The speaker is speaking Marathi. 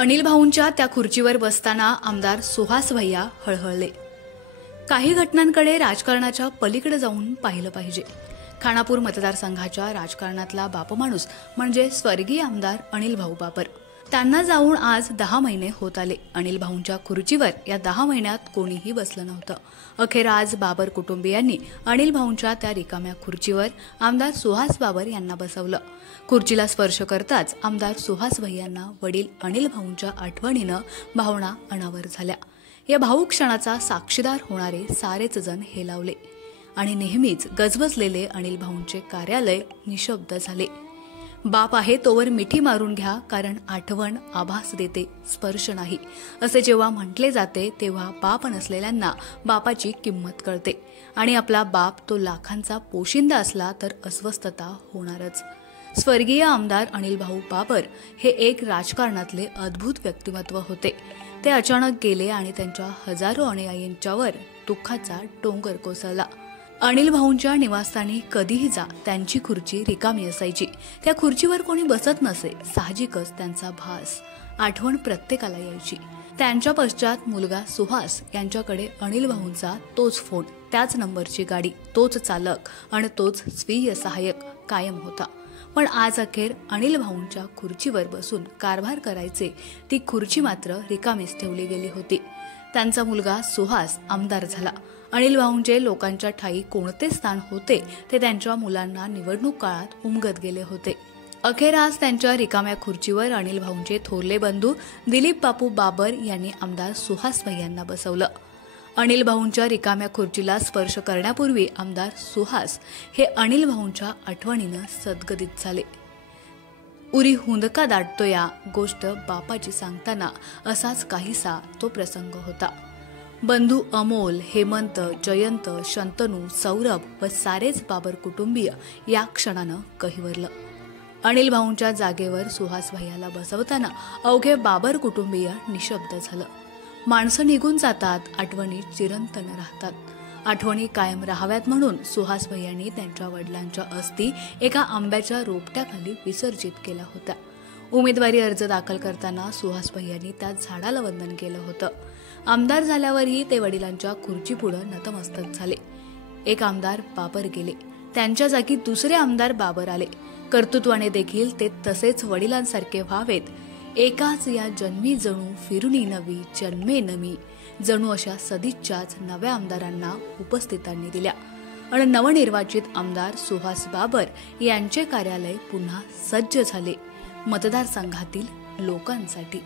अनिल भाऊंच्या त्या खुर्चीवर बसताना आमदार सुहास भैया हळहळले। काही घटनांकडे राजकारणाच्या पलीकडे जाऊन पाहिलं पाहिजे। खानापूर मतदारसंघाच्या राजकारणातला बापमाणूस म्हणजे स्वर्गीय आमदार अनिल भाऊ बाबर। त्यांना जाऊन आज 10 महिने होत आले। अनिल भाऊंच्या खुर्चीवर या 10 महिन्यात कोणीही बसलं नव्हतं। अखेर आज बाबर कुटुंबियांनी अनिल भाऊंच्या त्या रिकाम्या खुर्चीवर आमदार सुहास बाबर यांना बसवलं। खुर्चीला स्पर्श करताच आमदार सुहास भैयांना वडील अनिल भाऊंच्या आठवणीनं भावना अनावर झाल्या। या भावूक क्षणाचा साक्षीदार होणारे सारेच जण हेलावले आणि नेहमीच गजबजलेले अनिल भाऊंचे कार्यालय निशब्द झाले। बाप आहे तोवर मिठी मारून घ्या, कारण आठवण आभास देते, स्पर्श नाही, असे जेव्हा म्हटले जाते तेव्हा बाप नसलेल्यांना बापाची किंमत कळते। आणि आपला बाप तो लाखांचा पोशिंदा असला तर अस्वस्थता होणारच। स्वर्गीय आमदार अनिल भाऊ बाबर हे एक राजकारणातले अद्भुत व्यक्तिमत्व होते। ते अचानक गेले आणि त्यांच्या हजारो अनुयायींच्यावर दुःखाचा डोंगर कोसळला। अनिल भाऊंच्या निवासस्थानी कधीही जा, त्यांची खुर्ची रिकामी असायची। त्या खुर्चीवर कोणी बसत नसे, साहजिकच त्यांचा भास, आठवण प्रत्येकाला यायची। त्यांच्या पश्चात मुलगा सुहास यांच्याकडे अनिल भाऊंचा तोच फोन, त्याच नंबरची गाडी, तोच चालक आणि तोच स्वीय सहाय्यक कायम होता। पण आज अखेर अनिल भाऊंच्या खुर्चीवर बसून कारभार करायचे, ती खुर्ची मात्र रिकामीच ठेवली गेली होती। त्यांचा मुलगा सुहास आमदार झाला। अनिल भाऊंचे लोकांच्या ठाई कोणते स्थान होते ते त्यांच्या मुलांना निवडणूक काळात उमगत गेले होते। अखेर आज त्यांच्या रिकाम्या खुर्चीवर अनिल भाऊंचे थोरले बंधू दिलीप बापू बाबर यांनी आमदार सुहास भैयांना बसवलं। अनिल भाऊंच्या रिकाम्या खुर्चीला स्पर्श करण्यापूर्वी आमदार सुहास हे अनिल भाऊंच्या आठवणीनं सद्गदित झाले। उरी हुंदका दाटतो या गोष्ट बापाची सांगताना असाच काहीसा तो प्रसंग होता। बंधू अमोल, हेमंत, जयंत, शंतनू, सौरभ व सारेच बाबर कुटुंबीय या क्षणानं कहिवरलं। अनिल भाऊंच्या जागेवर सुहास भैयाला बसवताना अवघे बाबर कुटुंबीय निशब्द झालं। माणसं निघून जातात, आठवणी चिरंतन राहतात। आठवणी कायम राहाव्यात म्हणून सुहास भैयांनी त्यांच्या वडिलांच्या अस्थी एका आंब्याच्या रोपट्याखाली विसर्जित केल्या होत्या। उमेदवारी अर्ज दाखल करताना सुहास भैयांनी त्या झाडाला वंदन केलं होतं। आमदार झाल्यावरही ते वडिलांच्या खुर्चीपुढे नतमस्तक झाले। एक आमदार बाबर गेले, त्यांच्या जागी दुसरे आमदार बाबर आले। कर्तृत्वाने देखील ते तसेच वडिलांसारखे व्हावेत, एकाच या जन्मी जणू फिरुनी नवी जन्मे नमी, जणू अशा सदिच्छाच नव्या आमदारांना उपस्थितांनी दिल्या। आणि नवनिर्वाचित आमदार सुहास बाबर यांचे कार्यालय पुन्हा सज्ज झाले मतदारसंघातील लोकांसाठी।